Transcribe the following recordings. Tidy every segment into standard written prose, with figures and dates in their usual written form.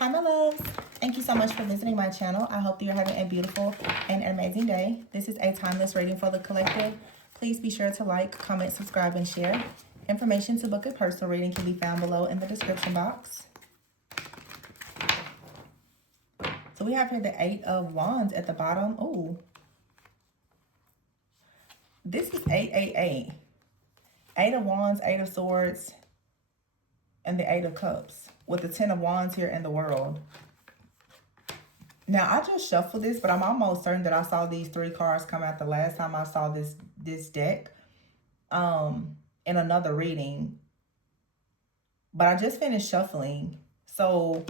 Hi, my loves. Thank you so much for visiting my channel. I hope that you're having a beautiful and amazing day. This is a timeless reading for the collective. Please be sure to like, comment, subscribe, and share. Information to book a personal reading can be found below in the description box. So we have here the Eight of Wands at the bottom. Oh, this is 888. Eight of Wands, Eight of Swords, and the Eight of Cups with the 10 of Wands here in the World. Now, I just shuffled this, but I'm almost certain that I saw these three cards come out the last time I saw this deck in another reading. But I just finished shuffling. So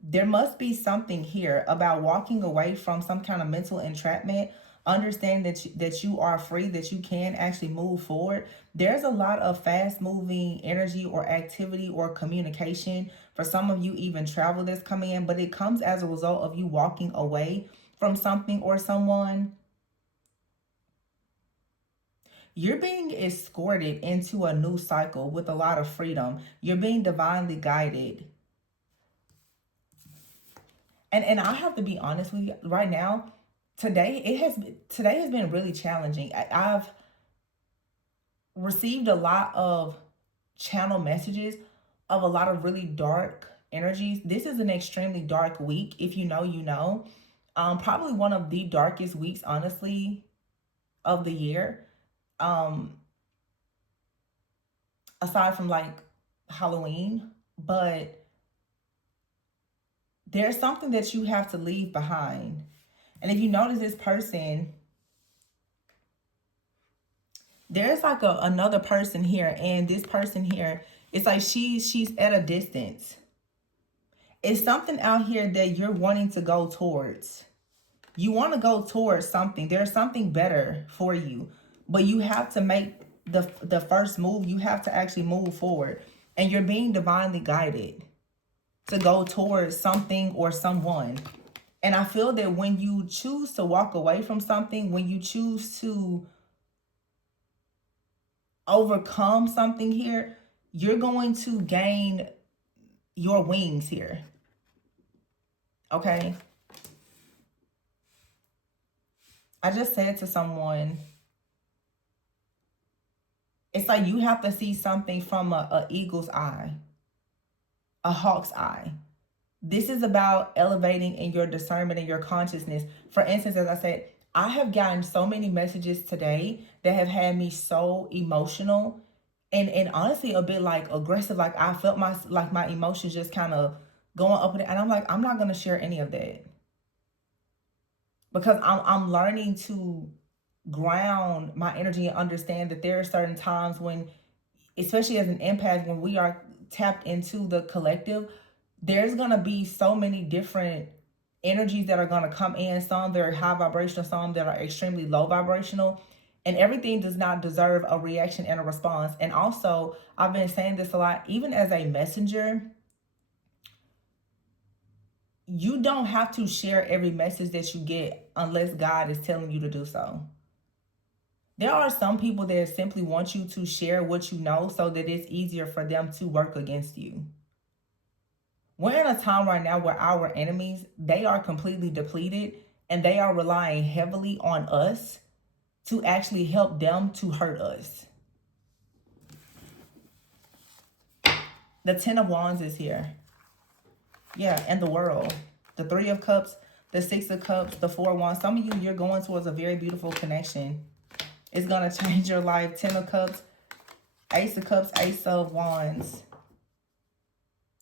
there must be something here about walking away from some kind of mental entrapment. Understand that you are free, that you can actually move forward. There's a lot of fast moving energy or activity or communication. For some of you, even travel that's coming in, but it comes as a result of you walking away from something or someone. You're being escorted into a new cycle with a lot of freedom. You're being divinely guided. And I have to be honest with you right now. Today has been really challenging. I've received a lot of channel messages of a lot of really dark energies. This is an extremely dark week. If you know, you know. Probably one of the darkest weeks, honestly, of the year. Aside from like Halloween, but there's something that you have to leave behind. And if you notice this person, there's like another person here, and this person here, it's like she's at a distance. It's something out here that you're wanting to go towards. You want to go towards something. There's something better for you, but you have to make the first move. You have to actually move forward, and you're being divinely guided to go towards something or someone. And I feel that when you choose to walk away from something, when you choose to overcome something here, you're going to gain your wings here. Okay? I just said to someone, it's like you have to see something from a eagle's eye, a hawk's eye. This is about elevating in your discernment and your consciousness. For instance, as I said, I have gotten so many messages today that have had me so emotional and honestly a bit like aggressive. Like I felt my emotions just kind of going up and I'm like, I'm not going to share any of that. Because I'm learning to ground my energy and understand that there are certain times when, especially as an empath, when we are tapped into the collective, there's going to be so many different energies that are going to come in. Some that are high vibrational, some that are extremely low vibrational. And everything does not deserve a reaction and a response. And also, I've been saying this a lot, even as a messenger, you don't have to share every message that you get unless God is telling you to do so. There are some people that simply want you to share what you know so that it's easier for them to work against you. We're in a time right now where our enemies, they are completely depleted and they are relying heavily on us to actually help them to hurt us. The 10 of Wands is here. Yeah, and the World. The 3 of Cups, the 6 of Cups, the 4 of Wands. Some of you, you're going towards a very beautiful connection. It's going to change your life. 10 of Cups, Ace of Cups, Ace of Wands.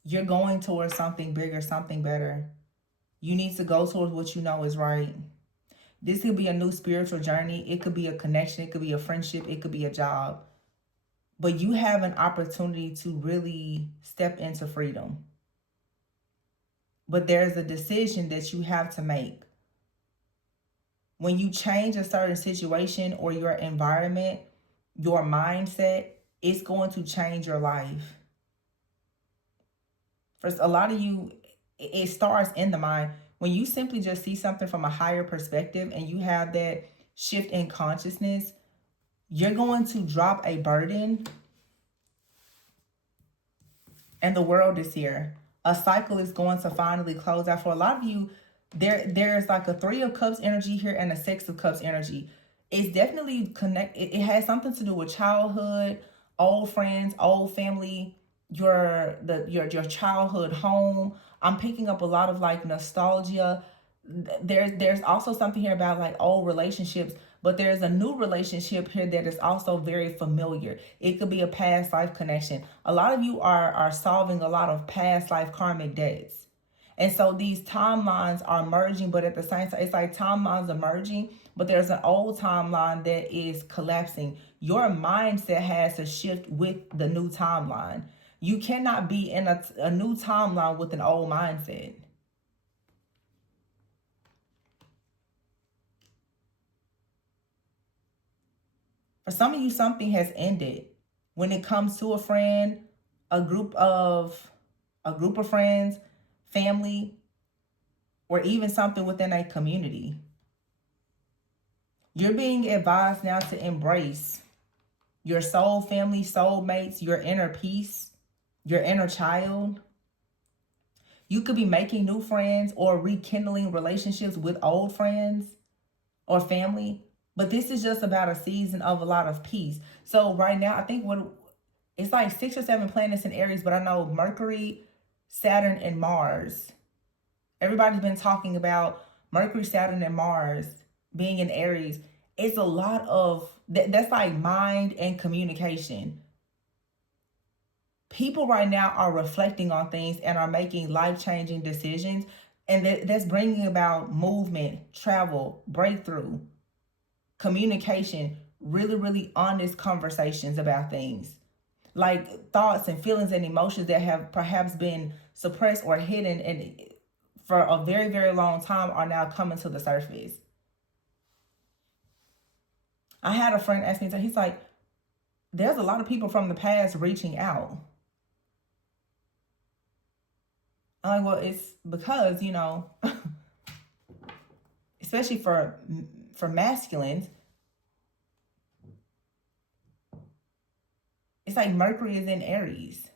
You're going towards something bigger, something better. You need to go towards what you know is right. This could be a new spiritual journey. It could be a connection. It could be a friendship. It could be a job. But you have an opportunity to really step into freedom. But there's a decision that you have to make. When you change a certain situation or your environment, your mindset, it's going to change your life. For a lot of you, it starts in the mind. When you simply just see something from a higher perspective and you have that shift in consciousness, you're going to drop a burden. And the World is here. A cycle is going to finally close out. For a lot of you, there's like a Three of Cups energy here and a Six of Cups energy. It's definitely it has something to do with childhood, old friends, old family, your childhood home. I'm picking up a lot of like nostalgia. There's also something here about like old relationships, but there's a new relationship here that is also very familiar. It could be a past life connection. A lot of you are solving a lot of past life karmic debts. And so these timelines are merging, but at the same time, it's like timelines are merging, but there's an old timeline that is collapsing. Your mindset has to shift with the new timeline. You cannot be in a new timeline with an old mindset. For some of you, something has ended. When it comes to a friend, a group of friends, family, or even something within a community. You're being advised now to embrace your soul family, soulmates, your inner peace, your inner child. You could be making new friends or rekindling relationships with old friends or family. But this is just about a season of a lot of peace. So right now, I think it's like 6 or 7 planets in Aries, but I know Mercury, Saturn, and Mars. Everybody's been talking about Mercury, Saturn, and Mars being in Aries. It's a lot of, that's like mind and communication. People right now are reflecting on things and are making life-changing decisions. And that's bringing about movement, travel, breakthrough, communication, really, really honest conversations about things. Like thoughts and feelings and emotions that have perhaps been suppressed or hidden and for a very, very long time are now coming to the surface. I had a friend ask me, so he's like, there's a lot of people from the past reaching out. I'm like, well, it's because, especially for masculines, it's like Mercury is in Aries.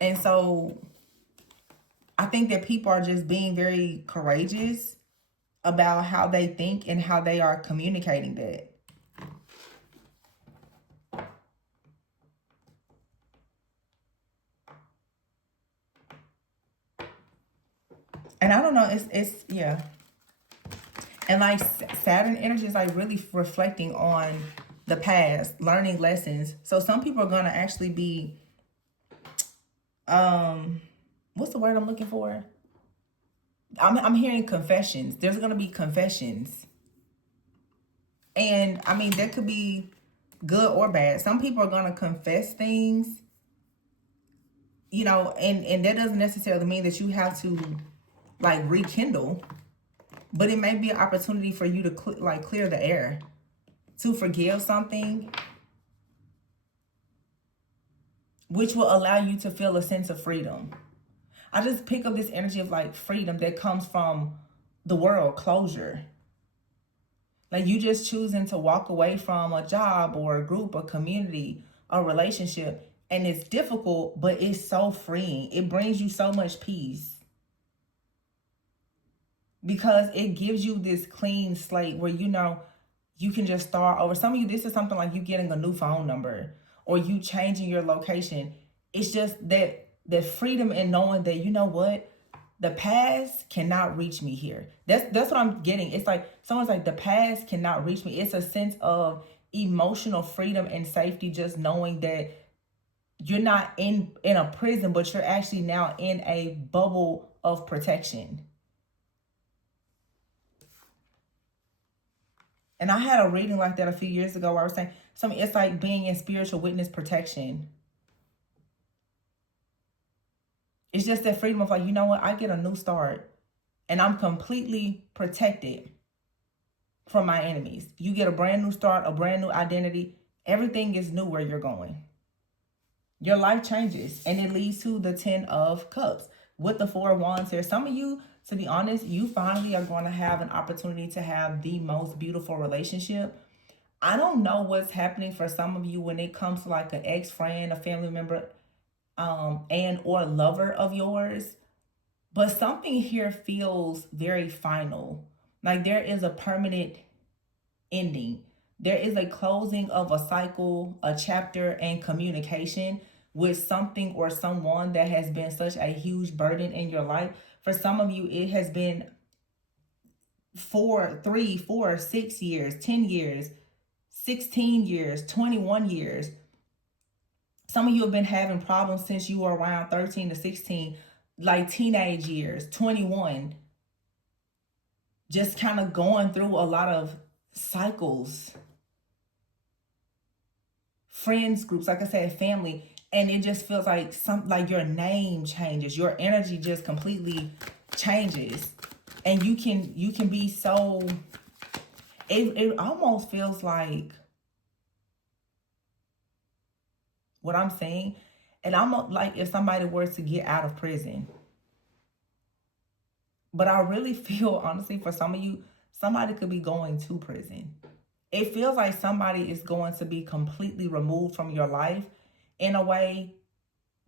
And so I think that people are just being very courageous about how they think and how they are communicating that. And I don't know, it's yeah. And like Saturn energy is like really reflecting on the past, learning lessons. So some people are gonna actually be, what's the word I'm looking for? I'm hearing confessions. There's gonna be confessions. And I mean, that could be good or bad. Some people are gonna confess things, and that doesn't necessarily mean that you have to like rekindle, but it may be an opportunity for you to clear the air, to forgive something, which will allow you to feel a sense of freedom. I just pick up this energy of like freedom that comes from the world, closure. Like you just choosing to walk away from a job or a group, a community, a relationship. And it's difficult, but it's so freeing. It brings you so much peace. Because it gives you this clean slate where, you can just start over. Some of you, this is something like you getting a new phone number or you changing your location. It's just that freedom in knowing that, you know what? The past cannot reach me here. That's what I'm getting. It's like someone's like, the past cannot reach me. It's a sense of emotional freedom and safety, just knowing that you're not in a prison, but you're actually now in a bubble of protection. And I had a reading like that a few years ago where I was saying it's like being in spiritual witness protection. It's just that freedom of like, you know what? I get a new start and I'm completely protected from my enemies. You get a brand new start, a brand new identity. Everything is new where you're going. Your life changes and it leads to the 10 of Cups with the 4 of Wands here. Some of you, to be honest, you finally are going to have an opportunity to have the most beautiful relationship. I don't know what's happening for some of you when it comes to like an ex-friend, a family member, and or lover of yours. But something here feels very final. Like there is a permanent ending. There is a closing of a cycle, a chapter, and communication with something or someone that has been such a huge burden in your life. For some of you, it has been 4, 3, 4, 6 years, 10 years, 16 years, 21 years. Some of you have been having problems since you were around 13 to 16, like teenage years, 21. Just kind of going through a lot of cycles, friends groups, like I said, family, and it just feels like like your name changes, your energy just completely changes, and you can be so. It almost feels like what I'm saying. It almost like if somebody were to get out of prison. But I really feel, honestly, for some of you, somebody could be going to prison. It feels like somebody is going to be completely removed from your life in a way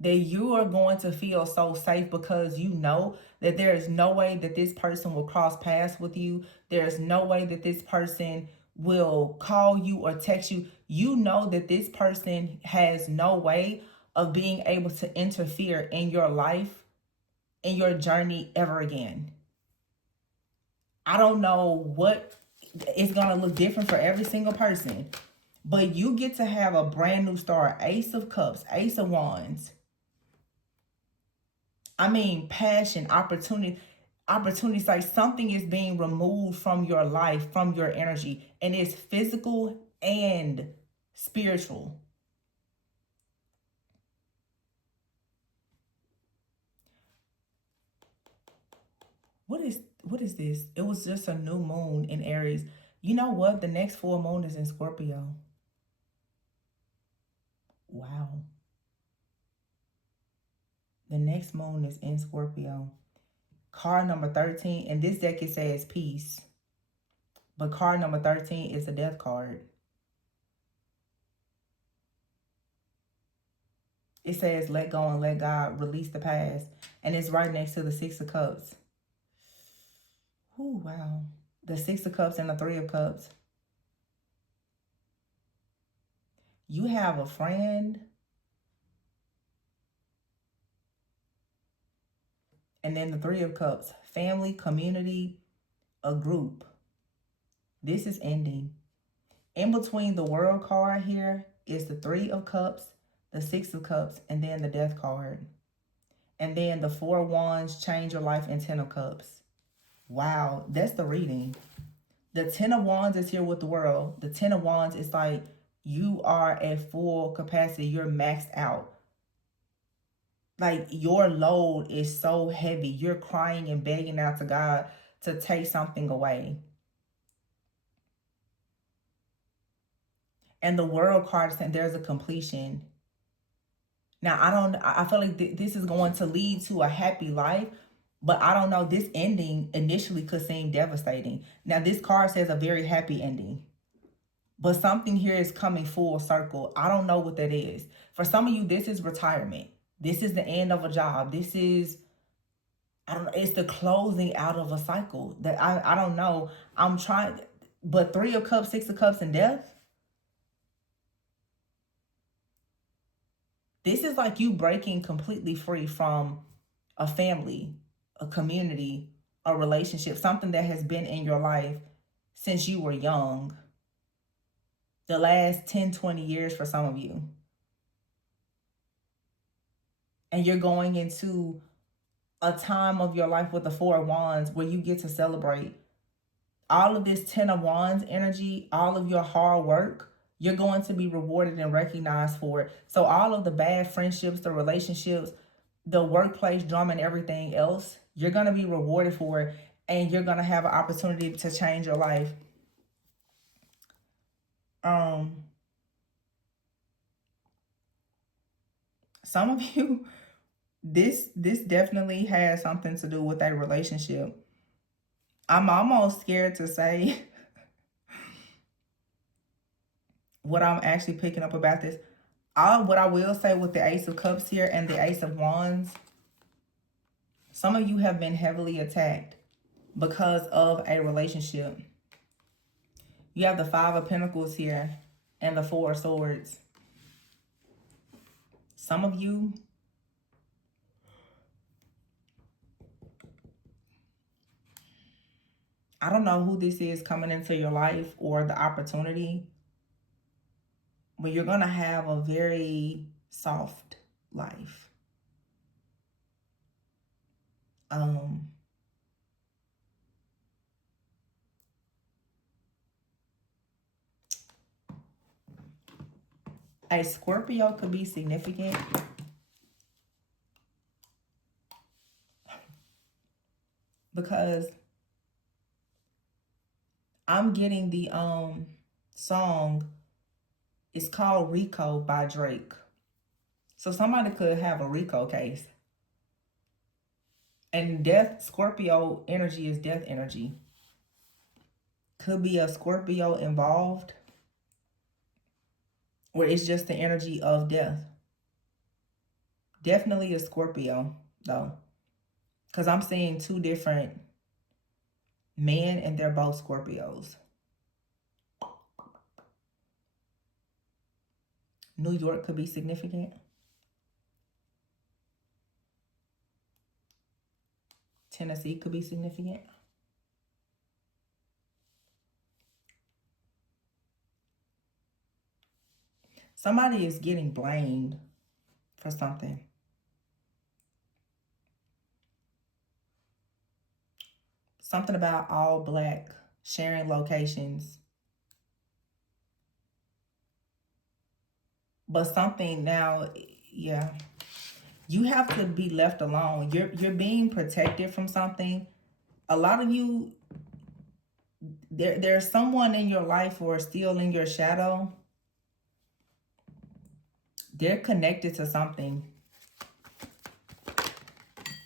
that you are going to feel so safe because you know that there is no way that this person will cross paths with you. There is no way that this person will call you or text you. You know that this person has no way of being able to interfere in your life, in your journey ever again. I don't know what it's going to look different for every single person, but you get to have a brand new start. Ace of Cups, Ace of Wands. I mean, passion, opportunities, like something is being removed from your life, from your energy, and it's physical and spiritual. What is this? It was just a new moon in Aries. You know what? The next full moon is in Scorpio. Wow. The next moon is in Scorpio. Card number 13, and this deck it says peace. But card number 13 is a death card. It says let go and let God, release the past. And it's right next to the Six of Cups. Oh, wow. The Six of Cups and the Three of Cups. You have a friend. And then the Three of Cups. Family, community, a group. This is ending. In between the World card here is the Three of Cups, the Six of Cups, and then the Death card. And then the Four of Wands, change your life, and Ten of Cups. Wow, that's the reading. The Ten of Wands is here with the World. The Ten of Wands is like you are at full capacity. You're maxed out. Like your load is so heavy. You're crying and begging out to God to take something away. And the World card saying there's a completion. Now, I feel like this is going to lead to a happy life, but I don't know. This ending initially could seem devastating. Now, this card says a very happy ending, but something here is coming full circle. I don't know what that is. For some of you, this is retirement. This is the end of a job. This is, I don't know, it's the closing out of a cycle that I don't know. I'm trying, but Three of Cups, Six of Cups, and death. This is like you breaking completely free from a family, a community, a relationship, something that has been in your life since you were young. The last 10, 20 years for some of you. And you're going into a time of your life with the Four of Wands where you get to celebrate all of this Ten of Wands energy, all of your hard work. You're going to be rewarded and recognized for it. So all of the bad friendships, the relationships, the workplace drama, and everything else, you're going to be rewarded for it. And you're going to have an opportunity to change your life. Some of you, this definitely has something to do with a relationship. I'm almost scared to say what I'm actually picking up about this, what I will say with the Ace of Cups here and the Ace of Wands, some of you have been heavily attacked because of a relationship. You have the Five of Pentacles here and the Four of Swords. Some of you, I don't know who this is coming into your life or the opportunity, but you're going to have a very soft life. A Scorpio could be significant. Because I'm getting the song, it's called Rico by Drake. So somebody could have a Rico case. And death, Scorpio energy is death energy. Could be a Scorpio involved, or it's just the energy of death. Definitely a Scorpio, though. Because I'm seeing two different men, and they're both Scorpios. New York could be significant. Tennessee could be significant. Somebody is getting blamed for something. Something about all black, sharing locations. But something now, yeah. You have to be left alone. You're being protected from something. A lot of you, there's someone in your life or still in your shadow. They're connected to something.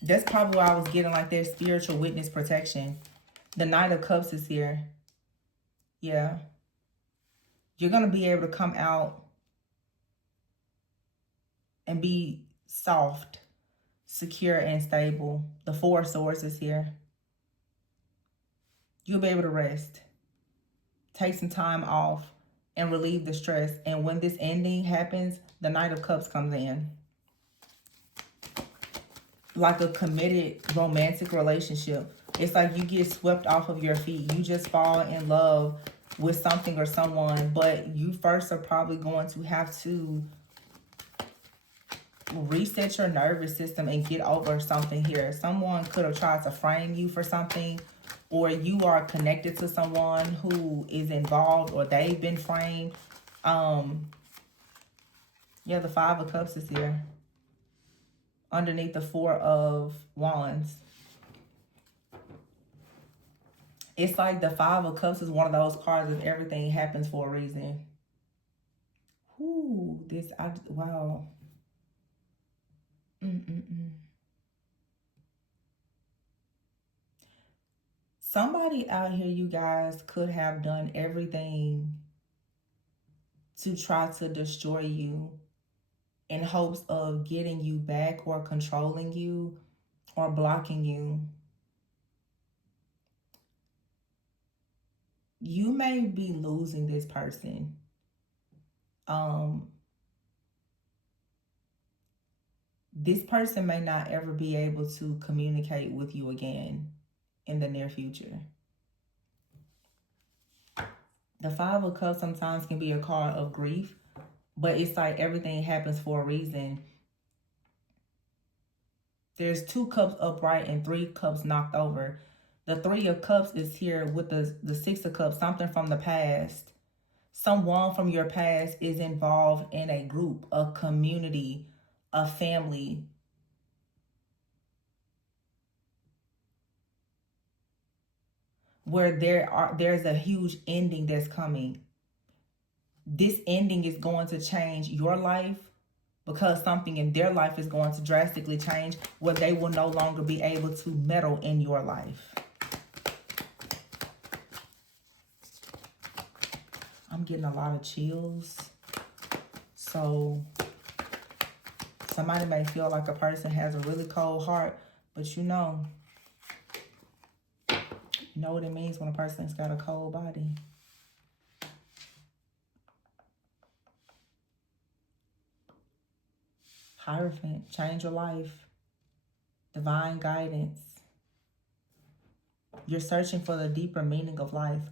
That's probably why I was getting like their spiritual witness protection. The Knight of Cups is here. Yeah. You're going to be able to come out and be soft, secure, and stable. The Four of Swords is here. You'll be able to rest. Take some time off and relieve the stress. And when this ending happens, the Knight of Cups comes in. Like a committed romantic relationship. It's like you get swept off of your feet. You just fall in love with something or someone, but you first are probably going to have to reset your nervous system and get over something here. Someone could have tried to frame you for something, or you are connected to someone who is involved, or they've been framed. Yeah, the Five of Cups is here. Underneath the Four of Wands. It's like the Five of Cups is one of those cards of everything happens for a reason. Ooh, wow. Somebody out here, you guys, could have done everything to try to destroy you in hopes of getting you back or controlling you or blocking you. You may be losing this person. This person may not ever be able to communicate with you again in the near future. The Five of Cups sometimes can be a card of grief, but it's like everything happens for a reason. There's 2 cups upright and 3 cups knocked over. The Three of Cups is here with the Six of Cups, something from the past. Someone from your past is involved in a group, a community, a family. Where there's a huge ending that's coming. This ending is going to change your life, because something in their life is going to drastically change, where they will no longer be able to meddle in your life. I'm getting a lot of chills. So somebody may feel like a person has a really cold heart, but you know what it means when a person's got a cold body. Hierophant, change your life. Divine guidance. You're searching for the deeper meaning of life.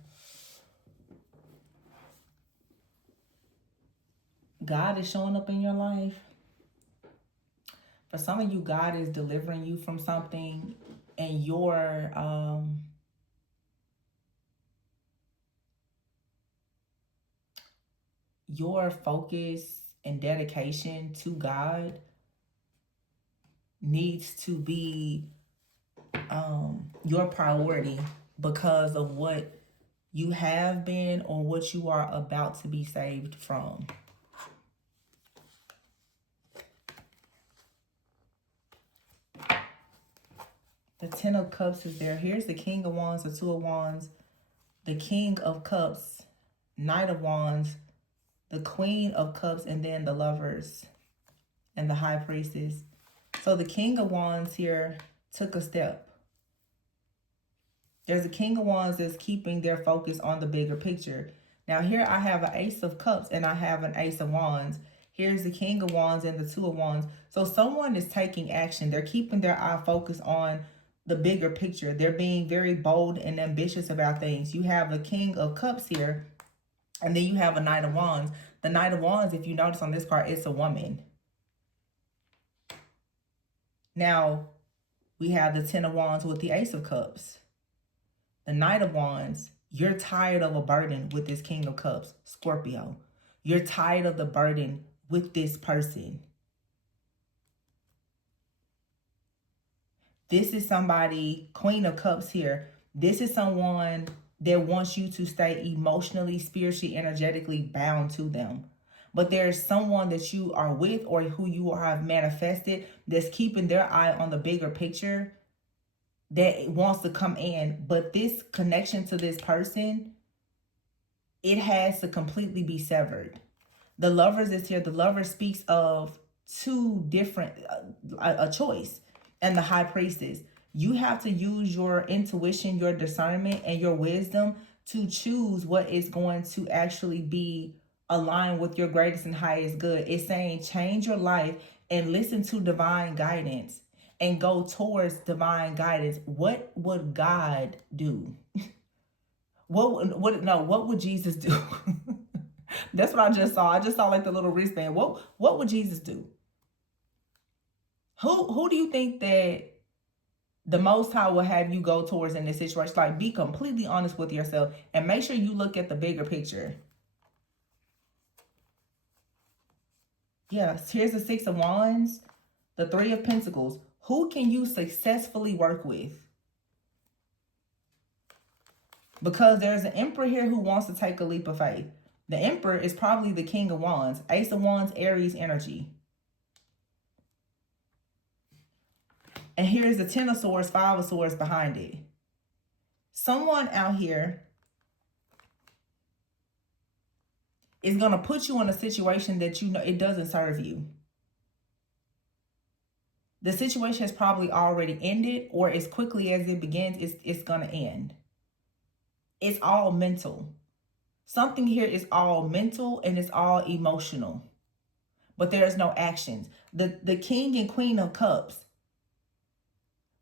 God is showing up in your life. For some of you, God is delivering you from something, and your focus and dedication to God needs to be your priority because of what you have been or what you are about to be saved from. The Ten of Cups is there. Here's the King of Wands, the Two of Wands, the King of Cups, Knight of Wands, the Queen of Cups, and then the Lovers and the High Priestess. So the King of Wands here took a step. There's a King of Wands that's keeping their focus on the bigger picture. Now here I have an Ace of Cups and I have an Ace of Wands. Here's the King of Wands and the Two of Wands. So someone is taking action. They're keeping their eye focused on the bigger picture. They're being very bold and ambitious about things. You have the King of Cups here, and then you have a Knight of Wands. The Knight of Wands, if you notice on this card, it's a woman. Now, we have the Ten of Wands with the Ace of Cups. The Knight of Wands, you're tired of a burden with this King of Cups, Scorpio. You're tired of the burden with this person. This is somebody, Queen of Cups here. This is someone that wants you to stay emotionally, spiritually, energetically bound to them. But there's someone that you are with or who you have manifested that's keeping their eye on the bigger picture that wants to come in. But this connection to this person, it has to completely be severed. The Lovers is here. The Lover speaks of two different, a choice. And the High Priestess. You have to use your intuition, your discernment, and your wisdom to choose what is going to actually be aligned with your greatest and highest good. It's saying change your life and listen to divine guidance and go towards divine guidance. What would God do? What would Jesus do? That's what I just saw. I just saw like the little wristband. What would Jesus do? Who do you think that the Most High will have you go towards in this situation? Like, be completely honest with yourself and make sure you look at the bigger picture. Yes, here's the Six of Wands, the Three of Pentacles. Who can you successfully work with? Because there's an Emperor here who wants to take a leap of faith. The Emperor is probably the King of Wands. Ace of Wands, Aries energy. And here's the Ten of Swords, Five of Swords behind it. Someone out here is going to put you in a situation that you know it doesn't serve you. The situation has probably already ended, or as quickly as it begins, it's going to end. It's all mental. Something here is all mental and it's all emotional. But there's no actions. The King and Queen of Cups.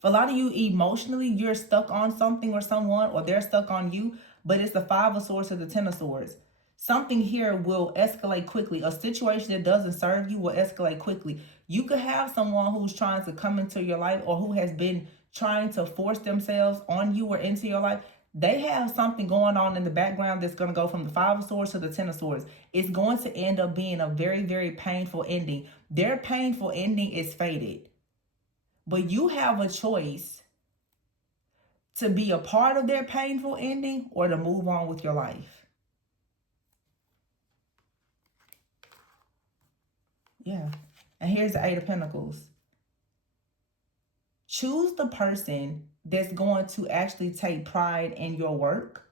For a lot of you, emotionally, you're stuck on something or someone, or they're stuck on you, but it's the Five of Swords or the Ten of Swords. Something here will escalate quickly. A situation that doesn't serve you will escalate quickly. You could have someone who's trying to come into your life or who has been trying to force themselves on you or into your life. They have something going on in the background that's going to go from the Five of Swords to the Ten of Swords. It's going to end up being a very, very painful ending. Their painful ending is fated. But you have a choice to be a part of their painful ending or to move on with your life. Yeah. And here's the Eight of Pentacles. Choose the person that's going to actually take pride in your work.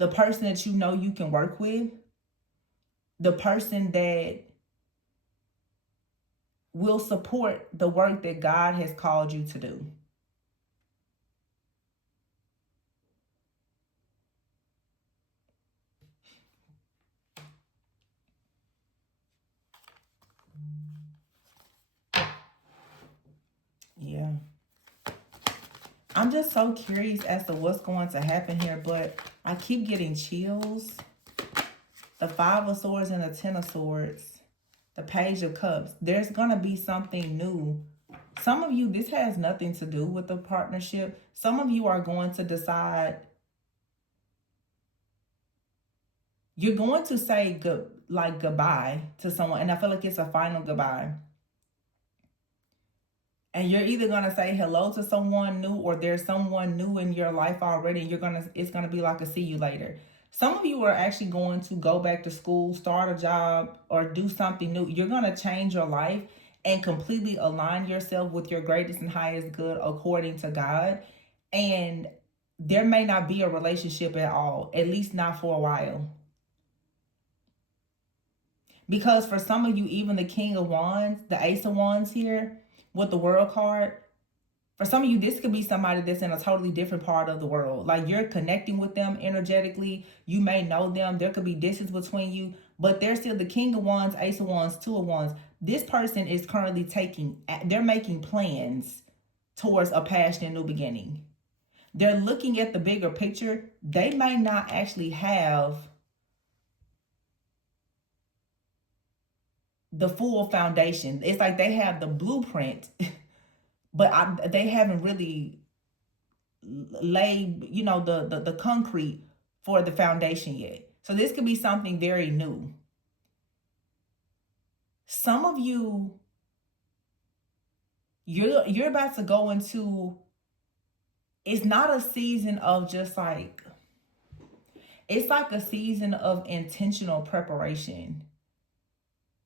the person that you know you can work with, the person that will support the work that God has called you to do. Yeah. I'm just so curious as to what's going to happen here, but I keep getting chills. The Five of Swords and the Ten of Swords. The Page of Cups. There's going to be something new. Some of you, this has nothing to do with the partnership. Some of you are going to decide, you're going to say goodbye to someone. And I feel like it's a final goodbye. And you're either going to say hello to someone new, or there's someone new in your life already. And it's going to be like a see you later. Some of you are actually going to go back to school, start a job, or do something new. You're going to change your life and completely align yourself with your greatest and highest good according to God. And there may not be a relationship at all, at least not for a while. Because for some of you, even the King of Wands, the Ace of Wands here with the World card, for some of you, this could be somebody that's in a totally different part of the world. Like, you're connecting with them energetically. You may know them. There could be distance between you, but they're still the King of Wands, Ace of Wands, Two of Wands. This person is currently they're making plans towards a passionate new beginning. They're looking at the bigger picture. They may not actually have the full foundation. It's like they have the blueprint, but they haven't really laid, the concrete for the foundation yet. So this could be something very new. Some of you, you're about to go into, it's not a season of just like, it's like a season of intentional preparation.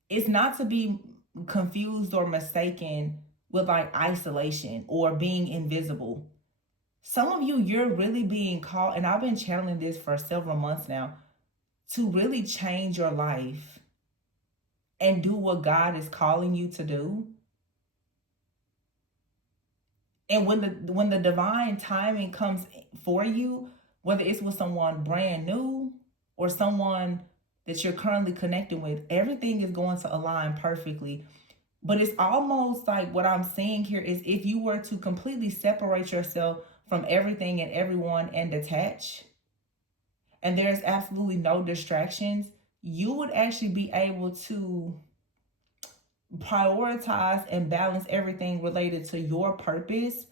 It's not to be confused or mistaken with like isolation or being invisible. Some of you, you're really being called, and I've been channeling this for several months now, to really change your life and do what God is calling you to do. And when the divine timing comes for you, whether it's with someone brand new or someone that you're currently connecting with, everything is going to align perfectly. But it's almost like what I'm seeing here is, if you were to completely separate yourself from everything and everyone and detach, and there's absolutely no distractions, you would actually be able to prioritize and balance everything related to your purpose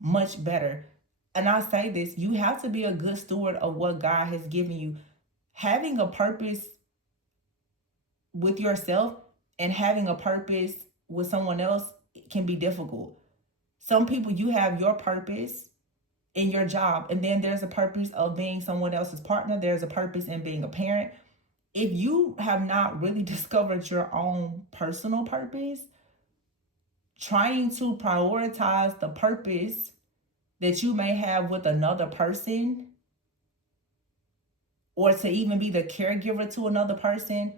much better. And I say this, you have to be a good steward of what God has given you. Having a purpose with yourself and having a purpose with someone else can be difficult. Some people, you have your purpose in your job, and then there's a purpose of being someone else's partner. There's a purpose in being a parent. If you have not really discovered your own personal purpose, trying to prioritize the purpose that you may have with another person, or to even be the caregiver to another person,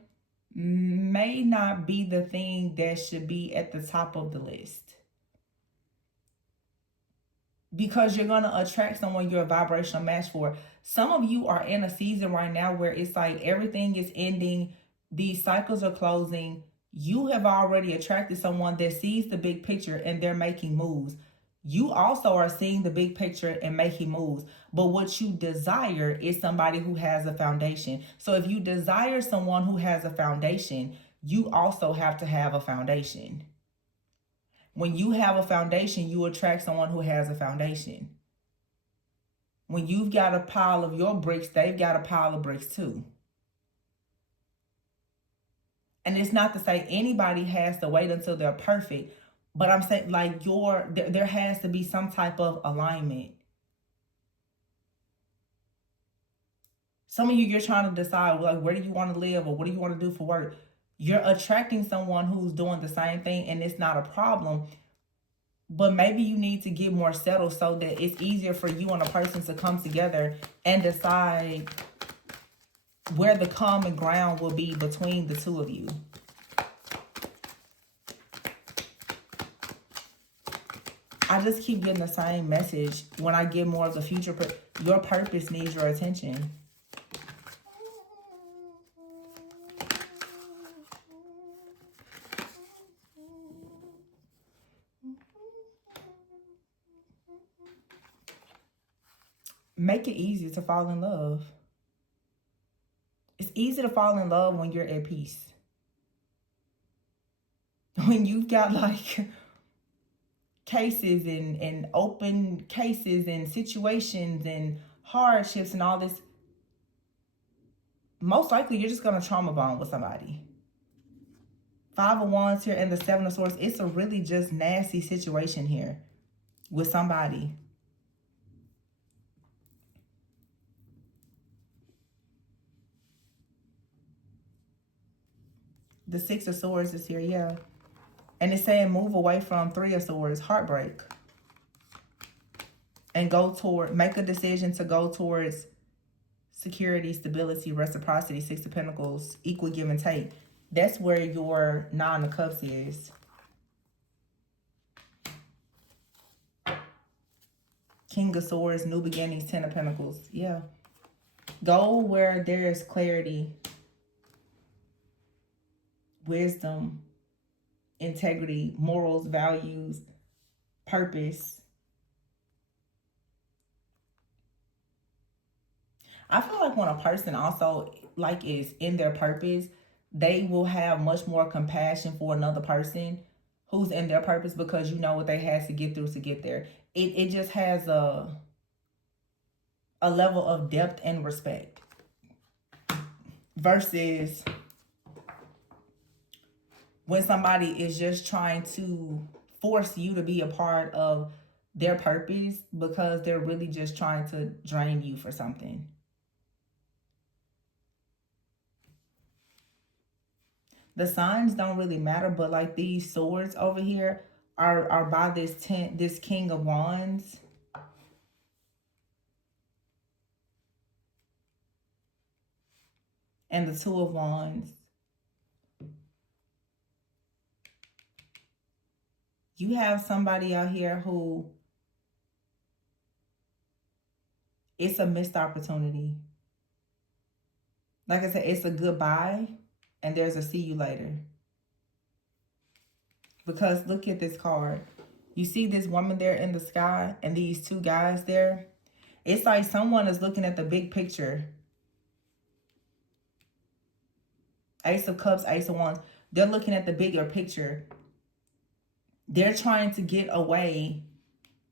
may not be the thing that should be at the top of the list. Because you're going to attract someone you're a vibrational match for. Some of you are in a season right now where it's like everything is ending. These cycles are closing. You have already attracted someone that sees the big picture and they're making moves. You also are seeing the big picture and making moves. But what you desire is somebody who has a foundation. So if you desire someone who has a foundation, you also have to have a foundation. When you have a foundation, you attract someone who has a foundation. When you've got a pile of your bricks, they've got a pile of bricks too. And it's not to say anybody has to wait until they're perfect, but I'm saying like there has to be some type of alignment. Some of you, you're trying to decide, like, where do you want to live or what do you want to do for work? You're attracting someone who's doing the same thing, and it's not a problem. But maybe you need to get more settled so that it's easier for you and a person to come together and decide where the common ground will be between the two of you. I just keep getting the same message when I get more of the future. Your purpose needs your attention. Make it easy to fall in love. It's easy to fall in love when you're at peace. When you've got like cases and open cases and situations and hardships and all this, most likely you're just going to trauma bond with somebody. Five of Wands here and the Seven of Swords. It's a really just nasty situation here with somebody. The Six of Swords is here, yeah. And it's saying move away from Three of Swords, heartbreak. And go toward, make a decision to go towards security, stability, reciprocity, Six of Pentacles, equal give and take. That's where your Nine of Cups is. King of Swords, new beginnings, Ten of Pentacles. Yeah. Go where there is clarity, wisdom, integrity, morals, values, purpose. I feel like when a person also like is in their purpose, they will have much more compassion for another person who's in their purpose, because you know what they had to get through to get there. It just has a level of depth and respect versus when somebody is just trying to force you to be a part of their purpose because they're really just trying to drain you for something. The signs don't really matter, but like these swords over here are by this King of Wands. And the Two of Wands. You have somebody out here who, it's a missed opportunity. Like I said, it's a goodbye and there's a see you later. Because look at this card. You see this woman there in the sky and these two guys there? It's like someone is looking at the big picture. Ace of Cups, Ace of Wands. They're looking at the bigger picture. They're trying to get away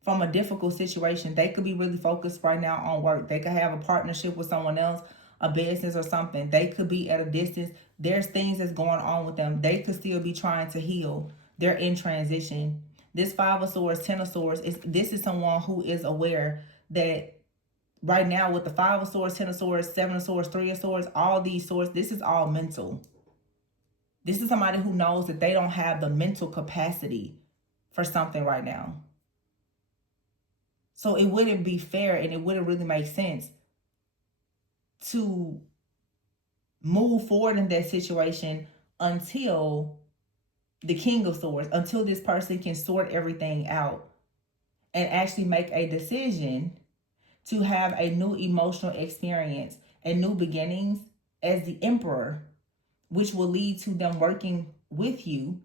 from a difficult situation. They could be really focused right now on work. They could have a partnership with someone else, a business or something. They could be at a distance. There's things that's going on with them. They could still be trying to heal. They're in transition. This Five of Swords, Ten of Swords, this is someone who is aware that right now with the Five of Swords, Ten of Swords, Seven of Swords, Three of Swords, all these swords, this is all mental. This is somebody who knows that they don't have the mental capacity for something right now. So it wouldn't be fair and it wouldn't really make sense to move forward in that situation until the King of Swords, until this person can sort everything out and actually make a decision to have a new emotional experience and new beginnings as the Emperor, which will lead to them working with you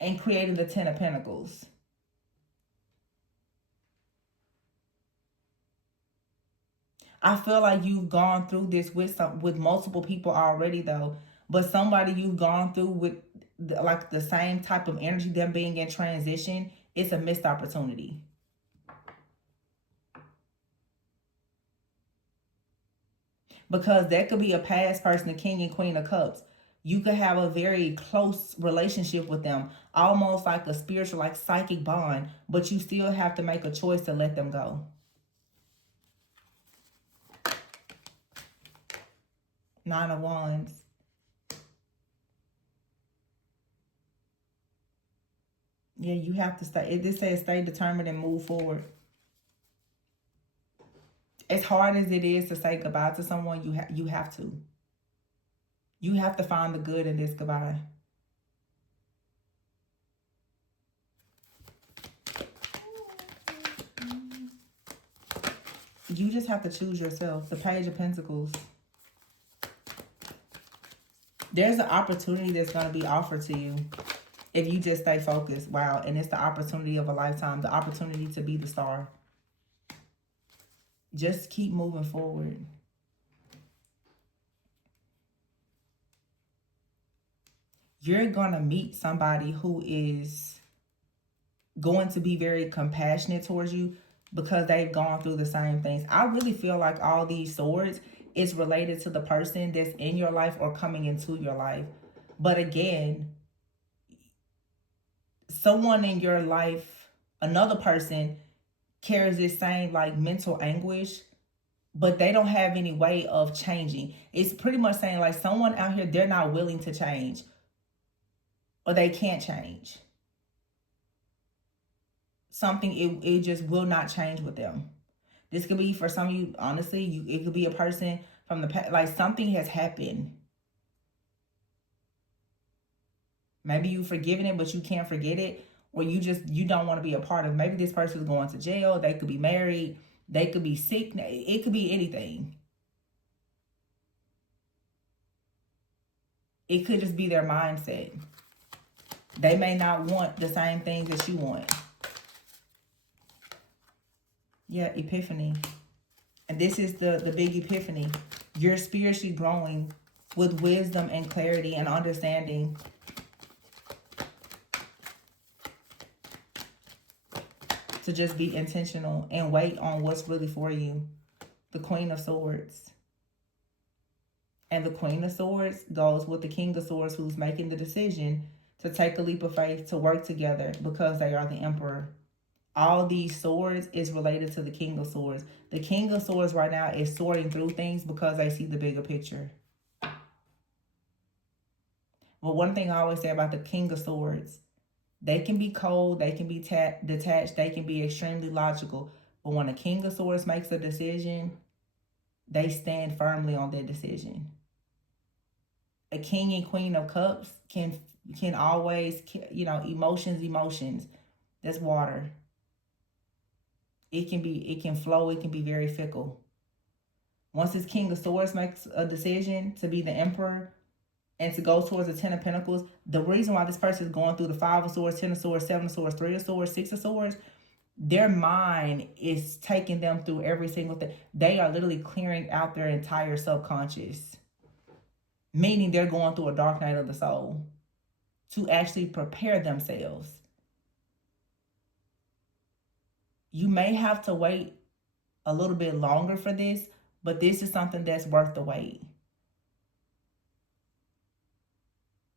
and creating the Ten of Pentacles. I feel like you've gone through this with multiple people already though, but somebody you've gone through with like the same type of energy, them being in transition, it's a missed opportunity. Because that could be a past person, the King and Queen of Cups. You could have a very close relationship with them, almost like a spiritual, like psychic bond, but you still have to make a choice to let them go. Nine of Wands. Yeah, you have to stay. It just says stay determined and move forward. As hard as it is to say goodbye to someone, you have to. You have to find the good in this goodbye. You just have to choose yourself. The Page of Pentacles. There's an opportunity that's going to be offered to you if you just stay focused. Wow. And it's the opportunity of a lifetime. The opportunity to be the star. Just keep moving forward. You're going to meet somebody who is going to be very compassionate towards you because they've gone through the same things. I really feel like all these swords is related to the person that's in your life or coming into your life. But again, someone in your life, another person carries this same like mental anguish, but they don't have any way of changing. It's pretty much saying like someone out here, they're not willing to change or they can't change. Something, it just will not change with them. This could be for some of you, honestly, it could be a person from the past, like something has happened. Maybe you've forgiven it, but you can't forget it. Or you don't want to be a part of. Maybe this person is going to jail. They could be married. They could be sick. It could be anything. It could just be their mindset. They may not want the same things that you want. Yeah, epiphany. And this is the big epiphany. You're spiritually growing with wisdom and clarity and understanding. To just be intentional and wait on what's really for you. The Queen of Swords. And the Queen of Swords goes with the King of Swords, who's making the decision to take a leap of faith to work together because they are the Emperor. All these swords is related to the King of Swords. The King of Swords right now is sorting through things because they see the bigger picture. Well, one thing I always say about the King of Swords, they can be cold, they can be detached, they can be extremely logical. But when a King of Swords makes a decision, they stand firmly on their decision. A King and Queen of Cups can always, emotions. That's water. It can flow, it can be very fickle. Once this King of Swords makes a decision to be the Emperor and to go towards the Ten of Pentacles, the reason why this person is going through the Five of Swords, Ten of Swords, Seven of Swords, Three of Swords, Six of Swords, their mind is taking them through every single thing. They are literally clearing out their entire subconscious. Meaning they're going through a dark night of the soul to actually prepare themselves. You may have to wait a little bit longer for this, but this is something that's worth the wait.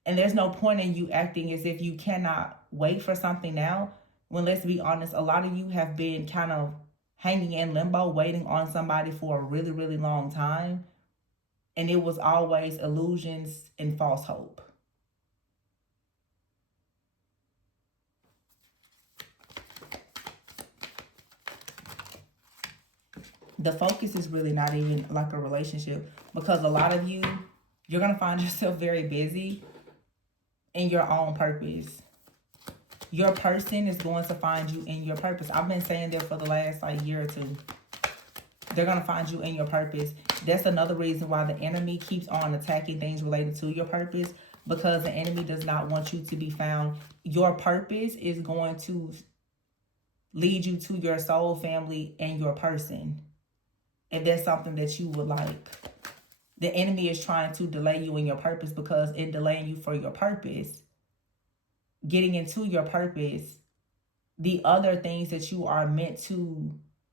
And there's no point in you acting as if you cannot wait for something now, when, let's be honest, a lot of you have been kind of hanging in limbo, waiting on somebody for a really, really long time. And it was always illusions and false hope. The focus is really not even like a relationship, because a lot of you, you're going to find yourself very busy in your own purpose. Your person is going to find you in your purpose. I've been saying that for the last year or two. They're going to find you in your purpose. That's another reason why the enemy keeps on attacking things related to your purpose, because the enemy does not want you to be found. Your purpose is going to lead you to your soul family and your person. If that's something that you would like. The enemy is trying to delay you in your purpose, because in delaying you for your purpose, getting into your purpose, the other things that you are meant to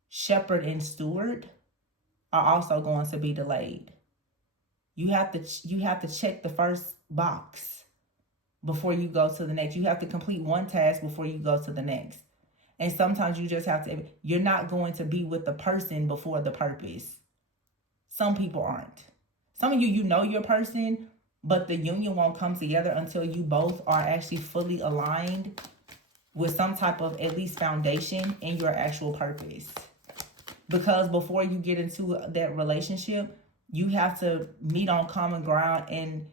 shepherd and steward are also going to be delayed. You have to check the first box before you go to the next. You have to complete one task before you go to the next. And sometimes you just have to, you're not going to be with the person before the purpose. Some people aren't. Some of you, you know your person, but the union won't come together until you both are actually fully aligned with some type of at least foundation in your actual purpose. Because before you get into that relationship, you have to meet on common ground and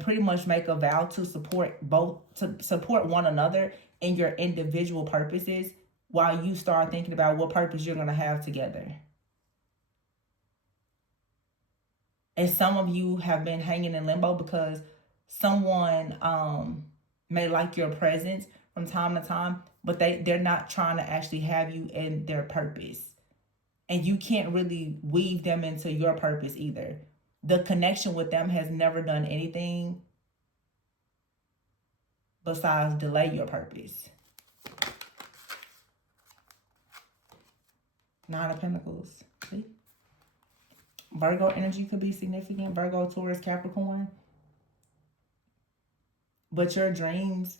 pretty much make a vow to support one another in your individual purposes while you start thinking about what purpose you're going to have together. And some of you have been hanging in limbo because someone may like your presence from time to time, but they're not trying to actually have you in their purpose. And you can't really weave them into your purpose either. The connection with them has never done anything besides delay your purpose. Nine of Pentacles. See? Virgo energy could be significant. Virgo, Taurus, Capricorn. But your dreams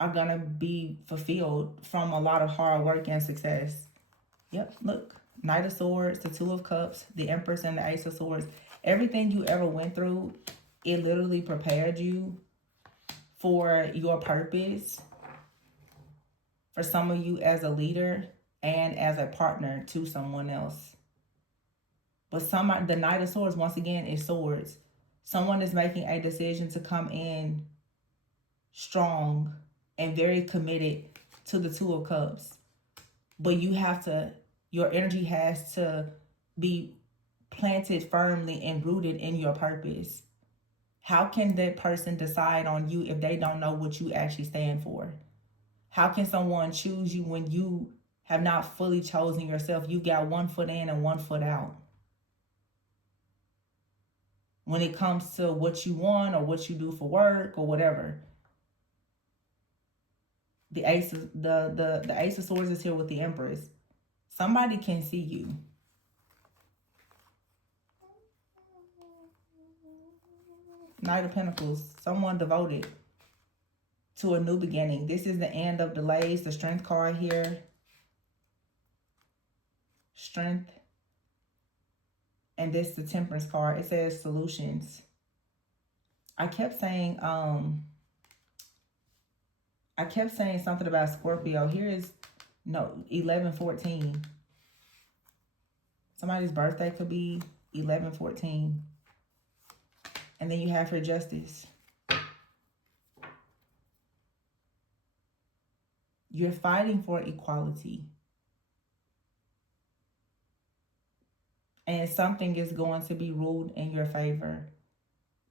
are going to be fulfilled from a lot of hard work and success. Yep, look. Knight of Swords, the Two of Cups, the Empress, and the Ace of Swords. Everything you ever went through, it literally prepared you for your purpose. For some of you as a leader and as a partner to someone else. But the Knight of Swords, once again, is swords. Someone is making a decision to come in strong and very committed to the Two of Cups. But your energy has to be planted firmly and rooted in your purpose. How can that person decide on you if they don't know what you actually stand for? How can someone choose you when you have not fully chosen yourself? You got one foot in and one foot out. When it comes to what you want or what you do for work or whatever. The Ace of Swords is here with the Empress. Somebody can see you. Knight of Pentacles. Someone devoted to a new beginning. This is the end of delays. The Strength card here. Strength. And this is the Temperance card. It says solutions. I kept saying something about Scorpio. Here is 11/14. Somebody's birthday could be 11/14. And then you have her Justice. You're fighting for equality. And something is going to be ruled in your favor.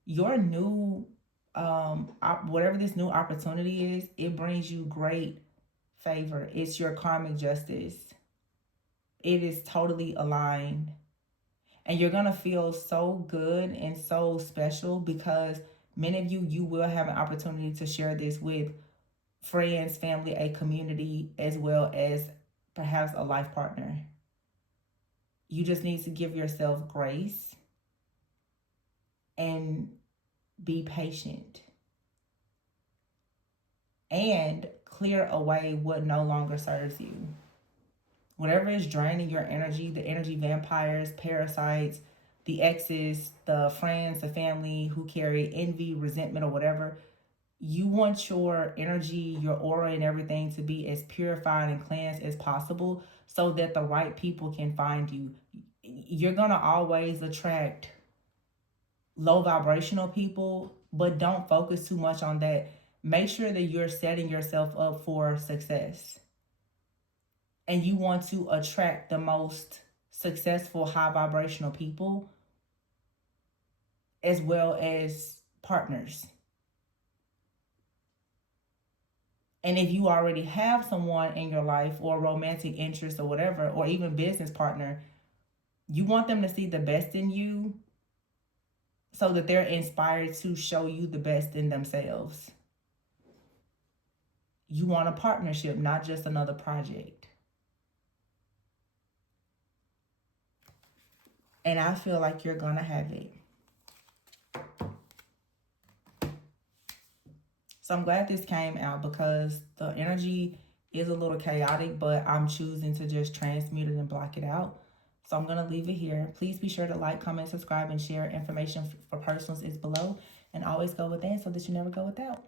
Your new, whatever this new opportunity is, it brings you great favor. It's your karmic justice. It is totally aligned. And you're going to feel so good and so special because many of you will have an opportunity to share this with friends, family, a community, as well as perhaps a life partner. You just need to give yourself grace and be patient. And clear away what no longer serves you. Whatever is draining your energy, the energy vampires, parasites, the exes, the friends, the family who carry envy, resentment, or whatever, you want your energy, your aura, and everything to be as purified and cleansed as possible so that the right people can find you. You're going to always attract low vibrational people, but don't focus too much on that. Make sure that you're setting yourself up for success. And you want to attract the most successful, high vibrational people as well as partners. And if you already have someone in your life or romantic interest or whatever, or even business partner, you want them to see the best in you so that they're inspired to show you the best in themselves. You want a partnership, not just another project. And I feel like you're going to have it. So I'm glad this came out because the energy is a little chaotic, but I'm choosing to just transmute it and block it out. So I'm going to leave it here. Please be sure to like, comment, subscribe, and share. Information for personals is below. And always go within so that you never go without.